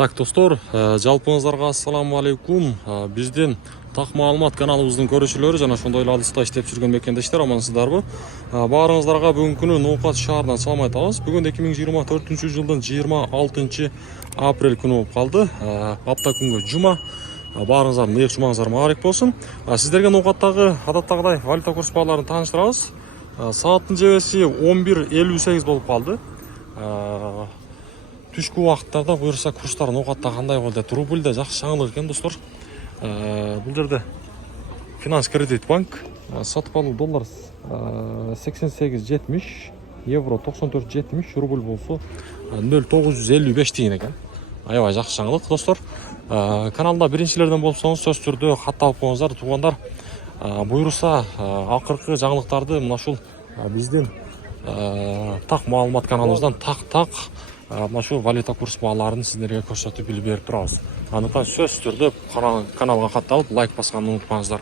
Так, достор, жалпыңыздарга ассаламу алейкум. Биздин так маалымат каналыбыздын көрүүчүлөрү жана ошондой эле алыста иштеп жүргөн мекендештер амансыздарбы? Баарыңыздарга бүгүнкү күнү Ноокат шаарынан салам айтабыз. Бүгүн 2024-жылдын 26 апрель күнү болуп калды. Апта күнгө жума. Баарыңыздар мээк жумаңыздар маарик болсун. Сиздерге Ноокаттагы адаттагыдай валюта курс бааларын тааныштырабыз. Сааттын жебеси 11:58 болуп калды. Түшкү убакыттарда буюрса курстар Ноокатта кандай болду? Рубльде жакшы жаңылык экен, достор. Бул жерде Финанс Кредит Банк сатып алуу доллар 88.70, евро 94.70, рубль болсо 0.955 тиен экен. Аябай жакшы жаңылык, достор. Каналда биринчилерден болсоңуз сөз түрдө кат алып коюңуздар, туугандар. Буюрса акыркы жаңылыктарды мына ушул биздин так маалымат каналыбыздан так ушул валюта курс бааларын сиздерге көрсөтүп билип берип турабыз. Андыктан сөз түрдө каналга катталып лайк басканды унутпаңыздар.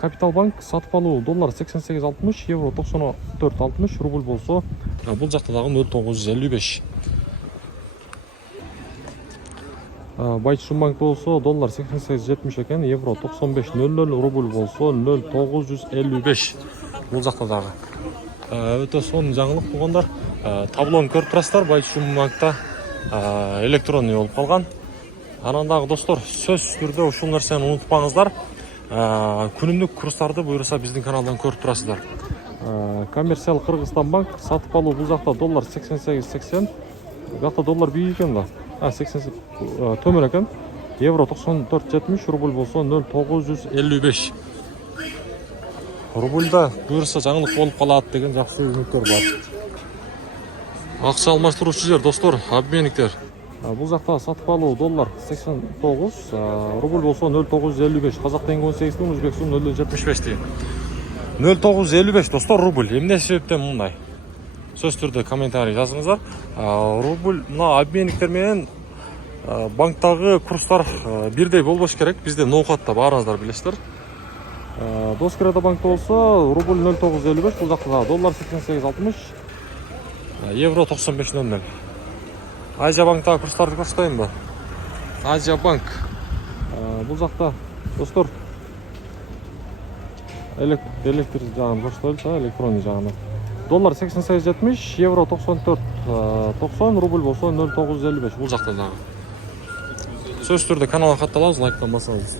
Капитал Банк сатып алуу доллар 88.60, евро 94.60, рубль болсо бул жакта дагы 0.955. Байтшун банк болсо доллар 88.70 экен, евро 95.00, рубль болсо 0.955. Бул жакта дагы өтө сонун жаңылык болгондар. Таблону көрүп турасыздар, Байтшун банкта электронный болуп калган. Анан дагы достор, сөз түрдө ушул нерсени унутпаңыздар. Күнүмдүк курстарды буюрса биздин каналдан көрүп турасыздар. Коммерциал Кыргызстан банк сатып алуу бул жакта доллар 88.80, бул жакта доллар бийик экен да. 88 төмөн экен. Евро 94.70, рубль болсо 0.955. Рубльда буюрса жаңылык болуп калат деген жакшы үмүттөр бар. Акча алмаштыруучу жер, достор, обменниктер. Бул жакта сатып алуу доллар 89, рубль болсо 0.955, казак теңге 18 сом, өзбек сом 0.75 тиен. 0.955 достор, рубль. Эмне себептен мындай? Сөз түрдө комментарий жазыңыздар. Рубль мына обменниктер менен банктагы курстар бирдей болбош керек. Бизде Ноокатта баарыңыздар билесиздер. Доскреда банкта болсо рубль 0.955, бул жакта доллар 88.60, евро 95.00. Азия банктагы курстарды көрсөтөйүнбү? Азия банк бул жакта достор электр жагын көрсөтөлү, электронный жагын. Доллар 88.70, евро 94.90, рубль болсо 0.955. Бул жакта дагы. Сөз түрдө каналга катталабыз, лайктан басыңыз.